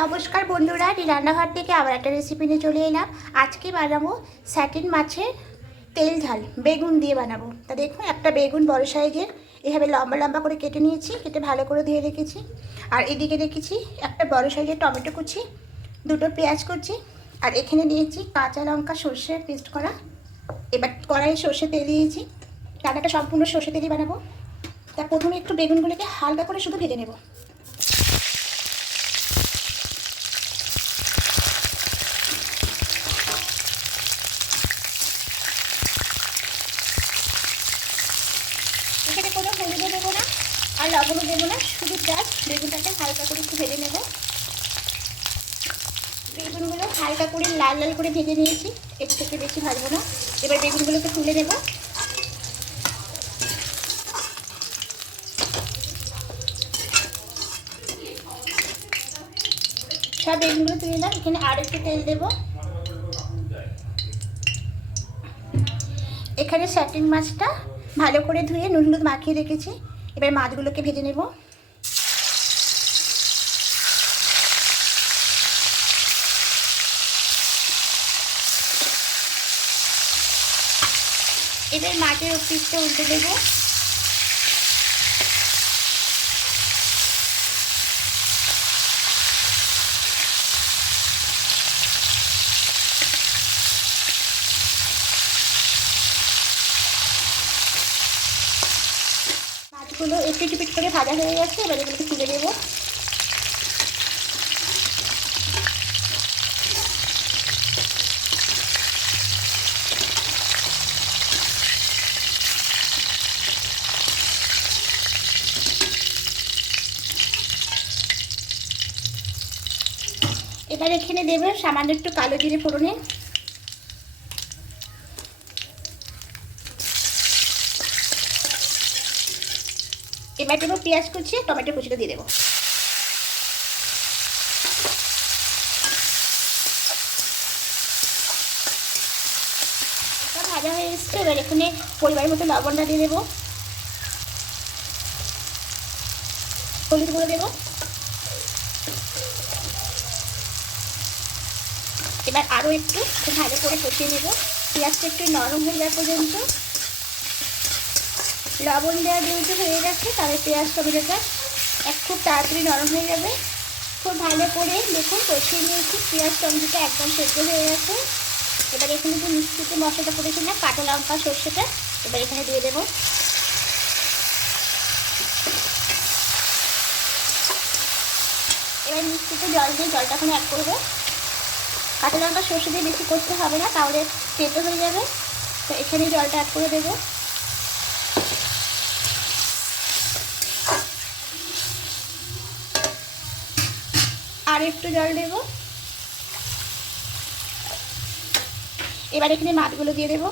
নমস্কার বন্ধুরা রান্নাঘর থেকে আবার একটা রেসিপি নিয়ে চলে এলাম। আজকে বানাবো স্যাটিন মাছের তেল ঝাল, বেগুন দিয়ে বানাবো। তা দেখুন, একটা বেগুন বড় সাইজের, এভাবে লম্বা লম্বা করে কেটে নিয়েছি, কেটে ভালো করে ধুয়ে রেখেছি। আর এদিকে রেখেছি একটা বড় সাইজের টমেটো কুচি, দুটো পেঁয়াজ কুচি, আর এখানে নিয়েছি কাঁচা লঙ্কা সর্ষে পেস্ট করা। এবার কড়াইয়ে সর্ষে তেল দিয়েছি। রান্নাটা সম্পূর্ণ সর্ষে তেলই বানাবো। তা প্রথমে একটু বেগুনগুলোকে হালকা করে শুধু ভেজে নেব। এখানে কোনো হলুদও দেবো না, আর লবণও দেবো না, শুধু জাস্ট বেগুনটাকে হালকা করে একটু ভেজে নেব। বেগুনগুলো হালকা করে, লাল লাল করে ভেজে নিয়েছি, এর থেকে বেশি ভাজবো না। এবার বেগুনগুলোকে তুলে নেব। সব বেগুনগুলো তুলে নিলাম, এখানে আর একটু তেল দেবো। এখানে স্যাটিন মাছটা ভালো করে ধুয়ে নুন হলুদ মাখিয়ে রেখেছি। এবার মাছগুলোকে ভেজে নেব। এবার মাছের পিসটা উল্টে দেবো। মাছগুলো একটু একটু করে ভাজা হয়ে গেছে, এবার এগুলোকে তুলে দেবো এবার এখানে দেবো সামান্য একটু কালো জিরে ফোড়নে। এবার দেবো পেঁয়াজ কুচি টমেটো কুচিটা দিয়ে দেবো। ভাজা হয়ে এসছে, এবার এখানে পরিমাণের মতো লবণটা দিয়ে দেবো। হলুদ গুঁড়ো দেবো। এবার আরও একটু ভালো করে কষিয়ে নেব। পেঁয়াজটা একটু নরম হয়ে যাওয়া পর্যন্ত। লবণ দেওয়া যেহেতু হয়ে গেছে, তাহলে পেঁয়াজ টমেটোটা এক খুব তাড়াতাড়ি নরম হয়ে যাবে। খুব ভালো করে দেখুন, কষিয়ে নিয়েছি, পেঁয়াজ টমেটোটা একদম সেদ্ধ হয়ে গেছে। এবার এখানে যে মিষ্টিতে মশলাটা করেছিলাম কাঁচা লঙ্কা, সর্ষেটা, এবার এখানে দিয়ে দেবো। এবার মিষ্টিতে জল দিয়ে জলটা এখন অ্যাড করব। কাঁচা লঙ্কা, সর্ষে দিয়ে বেশি করতে হবে না, তাহলে তেতো হয়ে যাবে। তো এখানে জলটা অ্যাড করে দেবো। আর একটু জল দেব। এবার এখানে মাছগুলো দিয়ে দেব।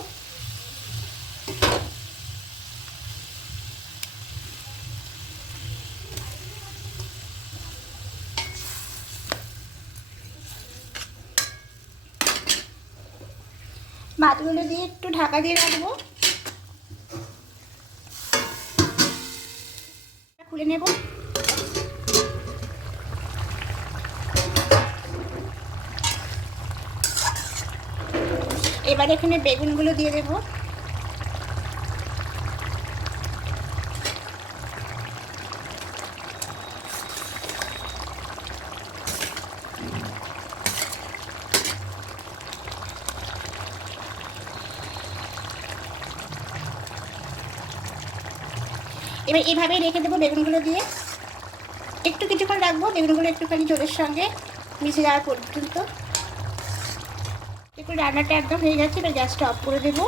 মাছগুলো দিয়ে একটু ঢাকা দিয়ে রাখব। খুলে নেব। এবার এখানে বেগুনগুলো দিয়ে দেবো। এবার এভাবেই রেখে দেবো বেগুনগুলো দিয়ে। একটু কিছুক্ষণ রাখব, বেগুনগুলো একটুখানি জলের সঙ্গে মিশে যাওয়ার পর্যন্ত। একটু রান্নাটা একদম হয়ে গেছে, এবার গ্যাসটা অফ করে দেবো।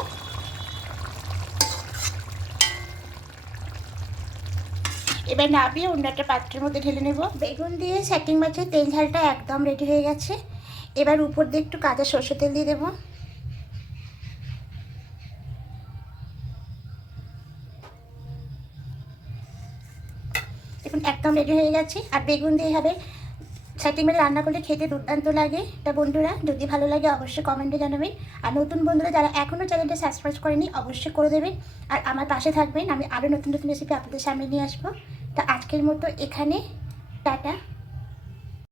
এবার নাবিয়ে অন্য একটা পাত্রের মধ্যে ঢেলে নেব। বেগুন দিয়ে স্যাটিং মাছের তেল ঝালটা একদম রেডি হয়ে গেছে। এবার উপর দিয়ে একটু কাঁচা সর্ষে তেল দিয়ে দেবো। দেখুন, একদম রেডি হয়ে গেছে। আর বেগুন দিয়ে হবে ছাটি মেরে রান্না করলে খেতে দুর্দান্ত লাগে। তা বন্ধুরা, যদি ভালো লাগে অবশ্যই কমেন্টে জানাবেন। আর নতুন বন্ধুরা যারা এখনও চ্যানেলটা সাবস্ক্রাইব করেনি, অবশ্যই করে দেবেন। আর আমার পাশে থাকবেন। আমি আরও নতুন নতুন রেসিপি আপনাদের সামনে নিয়ে আসব। তা আজকের মতো এখানে। টাটা।